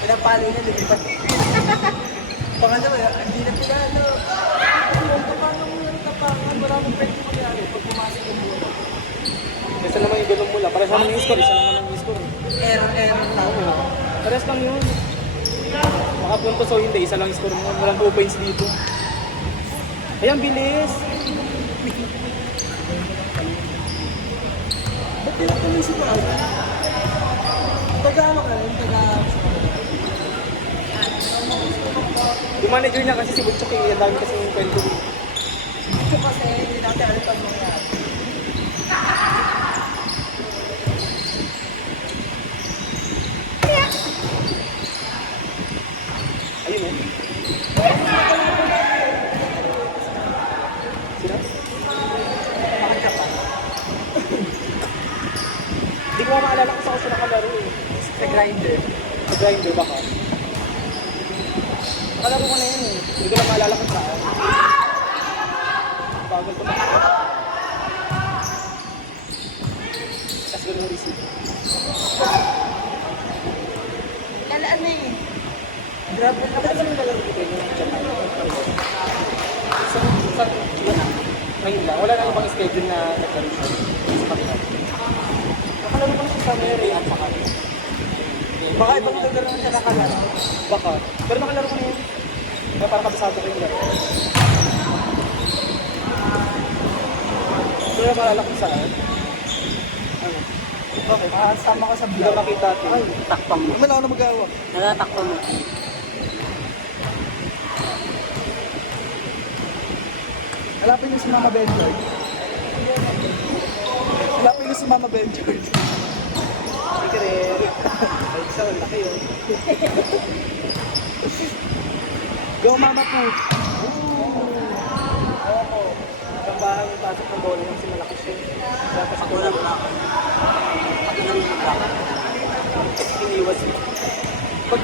Pinapalo na, lumipat. Pangalawa, hindi na pinalo. Paano mo yung tapangan? Maraming pwede mangyari pag pumasok yung mula. Isa naman yung gulong mula. Parehas naman yung score. Isa lang naman yung score. Error lang. Parehas lang yun. Makapunto so hindi. Isa lang yung score mo. Walang 2 points dito. Ayan, bilis. Ba't tinatuloy si Pao? Taga-ano ka rin? Yung manager niya kasi si Butchok. Ang dami kasi yung kwento. Ito kasi, hindi natin alam pag mangyari. Ayun o. Sino? Hindi ko maalala kung saan ko nakalaro eh. Sa grinder. Sa grinder baka. Nakalaro ko na yun eh. Hindi ko na maalala kung saan. Bagal ko makakot. Tapos gano'n yung receipt. Lalaan na eh. Grabe, kapag saan yung lalaro dito yung Japan? Sa ngayon lang. Wala na ibang schedule na nagkaroon siya. Sa kanila. Nakalaro ko na siya sa Mary at sa kanila. Baka ibang lugar naman siya nakalaro. Baka. Pero nakalaro ko na yun. Kaya parang kabisado ko yung laro. Pero maalala kung saan. Ano? Okay, makasama ko sa Hindi vlog. ka makita ito. Ay, Takpang mo. naman ako na magawa. Natatakpan mo. Hanapin niyo si Mama Benjord. Hanapin niyo si Mama Benjord. Hindi ka rin. Ay, isa, wala kayo. Go Mama po. Oo. Isang bahay yung pasok ng bola yung sinalaki siya. Kaya pasok ko lang. Iniwas mo. Pag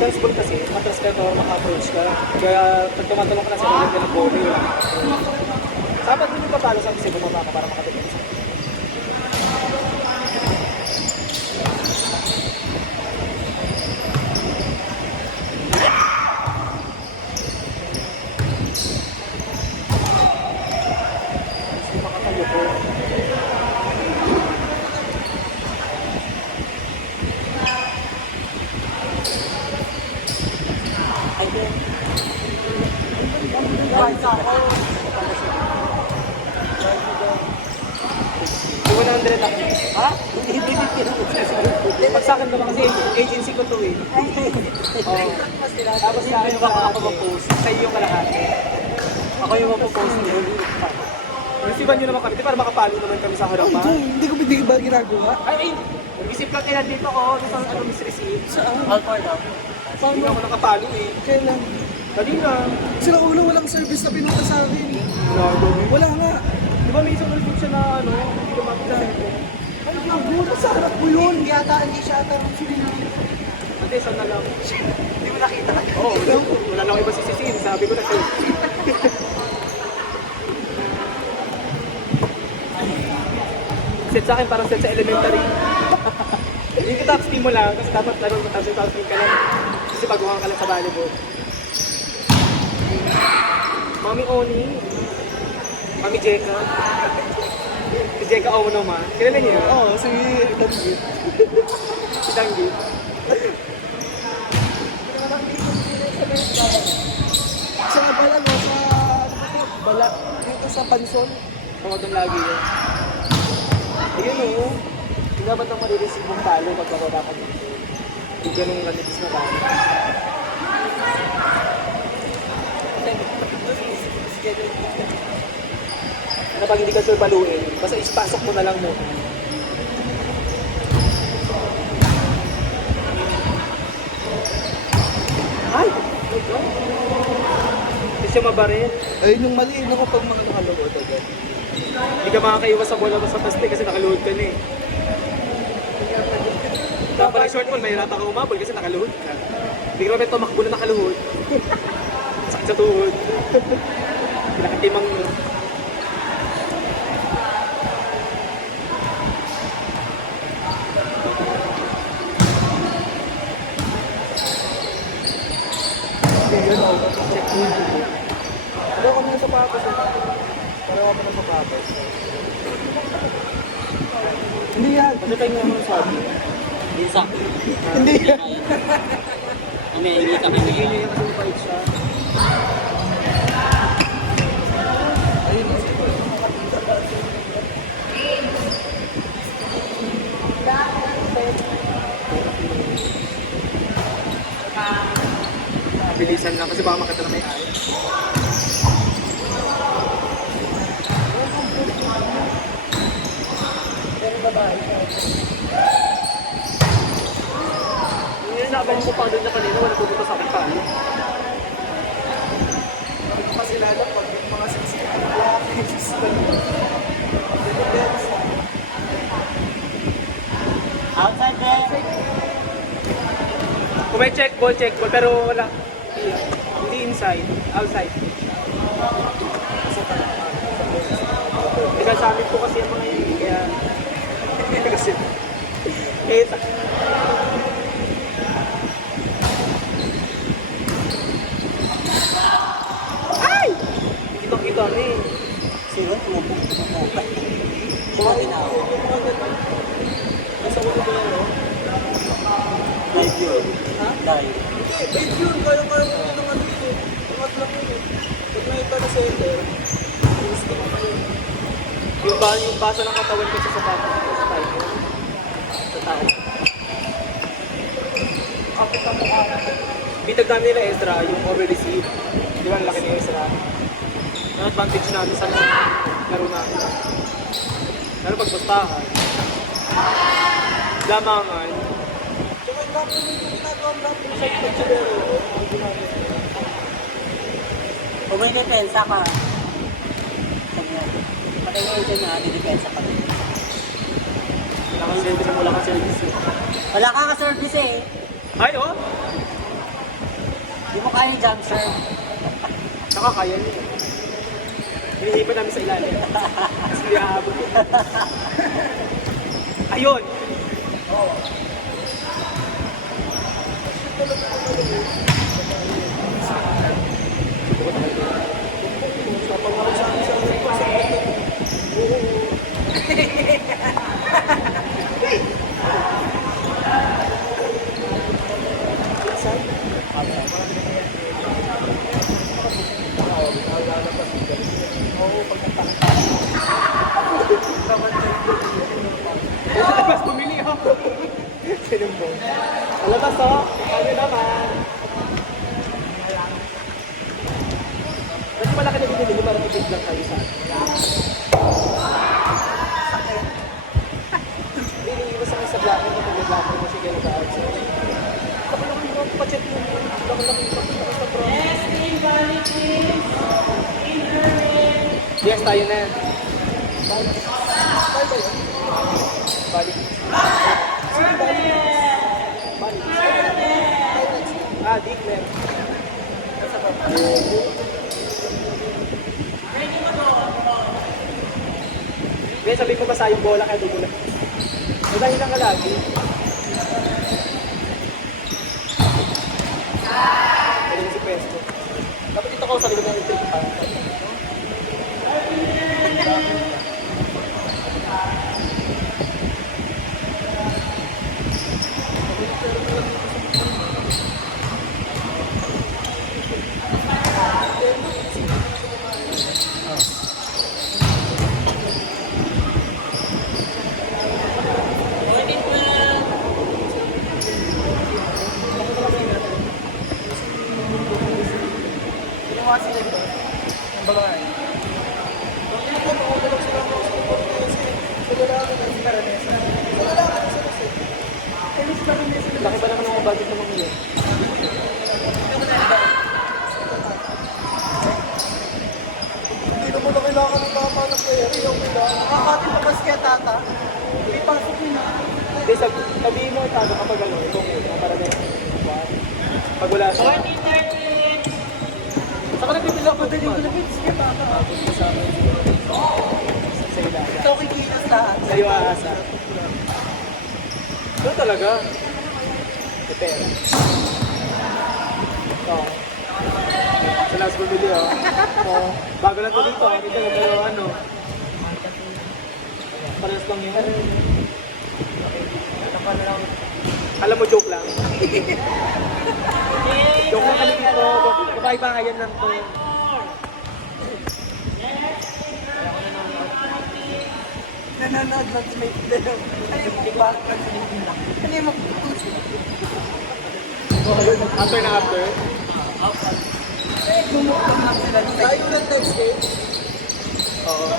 chance ball kasi, matras ka ito, maka-approach ka. Kaya pag tumatalong ka na sa ulit ka ng bola yun. Dapat din yung papalo sa kasi bumaba ka para makadepend. Makatayo ko. Yung 100 lang. Ha? Hindi Pag sa akin naman kasi agency ko to eh. Oo. Tapos sa akin ako mag-post. Sa iyo yung kalahati. Ako yung mag-post niyo. Isipan nyo naman kami. Di para makapalo naman kami sa harapan. Hindi ko ba ginagawa? Ay! Nag-isip lang nila dito ko. Sa ano Miss Receive. Saan? All for now. Hindi ako nakapalo eh. Kailan? Kanina. Sila ulo walang service na pinunta sa akin. Nagawin. Wala nga. Di ba may isang result siya na ano? Hindi lumapit sa cellphone. Ay, gago. Sa harap mo yun. Hindi siya ata. Ate, saan na lang? Hindi mo nakita. Oo, wala lang iba sisisin. Sabi ko na sa'yo. Set sa akin parang set sa elementary. Hindi ka top team mo lang kasi dapat laro mo top team ka lang. Kasi baguhan ka lang sa volleyball. Mami Oni. Mami Jeka. Si Jeka Ono ma. Kilala niyo yun? Oo, si Tanggit. Si Dangi. Sa bala mo, bala, dito sa pansol. Tawag ng lagi yun. Ayun o. Hindi dapat nang marireceive yung talo pag bababa ka dito. Hindi ganun kanipis na talo. Na pag hindi ka sure paluin, basta ispasok mo na lang mo. Ay! Hindi siya mabaril. Ayun yung mali, no, pag mga nakalagod agad. Hindi ka makakaiwas sa bola mo sa paste kasi nakaluhod ka na eh. Tapos pala short mo, may rata ka umabol kasi nakaluhod ka. Hindi ka naman tumakbo na nakaluhod. Sakit sa tuhod. Pinakatimang mo. Yun ako, check mo yun. Pero ako muna sa papas. Pero ako muna sa papas. Hindi yan. Kasi tayo nga muna sabi. Isa. Hindi yan. Hindi kami. Bigyan niyo yung kasi mapait siya. Ayun. Bilisan lang kasi baka makita na may ay. Pero babae siya. Yung nabang ko pa doon na kanina, wala pupunta sa akin pa. Mas ilala pag yung mga sisihan. Outside there. Kung may check ball, pero wala. Hindi inside, outside. Kasi sa amin po kasi yung mga yun, kaya... kasi... Eh, ay! Kitang-kita na eh. Sino? Kumain na ako. Nasa ulo ba yan, no? Live yun. Ha? Live. Wait yun, kaya-kaya mo yun ng ano yun eh. Angat lang yun eh. Pag nakita na center, gusto ko kayo. Yung basa ng katawan ko sa sapatos ko sa tayo. Sa tao. Kapit ang mukha na. Bitag namin nila Ezra, yung over-receive. Di ba, ang laki ni Ezra? Yung advantage namin sa laro namin. Pero pag bastahan, lamangan, Tsaka yung rap naman yung ginagawa ang rap yung side pag-chilero. Ang ginagawa. Kung may depensa ka, sabi natin, patay nga ito na, didepensa ka rin. wala kang sentry na wala kang service. Wala ka ka-service eh. Ay, oh! Hindi mo kaya yung jump serve. Saka kaya niya. Hinihipan namin sa ilalim. Kasi hindi aabot yun. Ayun! Mas bumili ako. Sinumbong. Alabas oh! Ano naman? Kasi malaki na binili ko para tipid lang kayo sa akin. Hindi iwas ako sa black na pag black mo sige na ba? Kapag ako yung pachet mo, laki-laki sa pro. Yes, tayo na. Tayo ba yun? Balik. Sino ba yun? Balik. Declare. Ngayon sabihin ko basa yung bola kaya dumulan. May dahilan ka lagi. Pwede si Pesto. Dapat dito ko sa likod ng ito. Ginawa sila ito. Ang babae. Hindi ko makukulog sila ng mga sa lalaki na si Karanesa. Sa lalaki na sila sila. Kaya si Karanesa nila. Laki ba naman ang budget ng mga yun? Hindi naman na kailangan ng tama ng player. Okay lang. Nakakati pa basket ata. May pasok yun na. Hindi, sabihin mo itago kapag ano, itong para na pag wala siya. Saka nagpipila ko din yung Philippines. Sige, baka. Sa ilalim. Ikaw kikilos lahat. Sa'yo aasa. Ito talaga. Pera. Ito. Sa last bumili bago lang ito dito. Ito pero ano. Parehas lang yun. Alam mo, joke lang. Joke lang kami dito. Babae-bahayan lang to. Nanonood lang sa may dalaw. Ano yung mukbang? Ano yung mukbang? After na after. Mumukbang lang sila. Tayo ng next stage. Oo.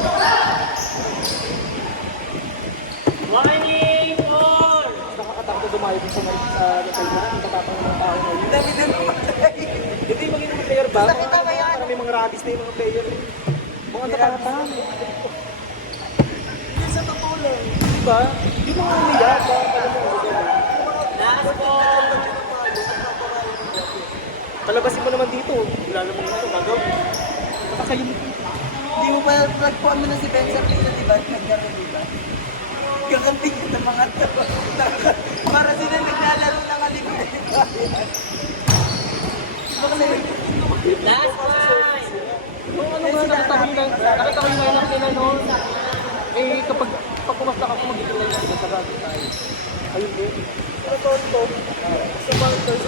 Nakakatakot dumayo dun sa hotel na. Ang tatapang ng tao na yun. Dami-dami patay. Hindi maging mga player ba? Nakita ba yan? Parang may mga rabbis na yung mga player. Mga tatapang. Hindi sa totoo lang. Diba? Hindi mga umiyak. Palabasin mo naman dito. Wala namang ito. Gagawin. Nakakalim. Hindi mo pa nagpuan mo na si Ben Sartino, di ba? Nagkaroon, di ba? Kakampi niya ng mga to. Para sila naglalaro ng alikod. Last one! Yung ano nga, nakita ko yung lineup nila noon. Eh, kapag pumastak ako, magiging lineup nila sa bagay tayo. Ayun din. Pero to, sa Marcos,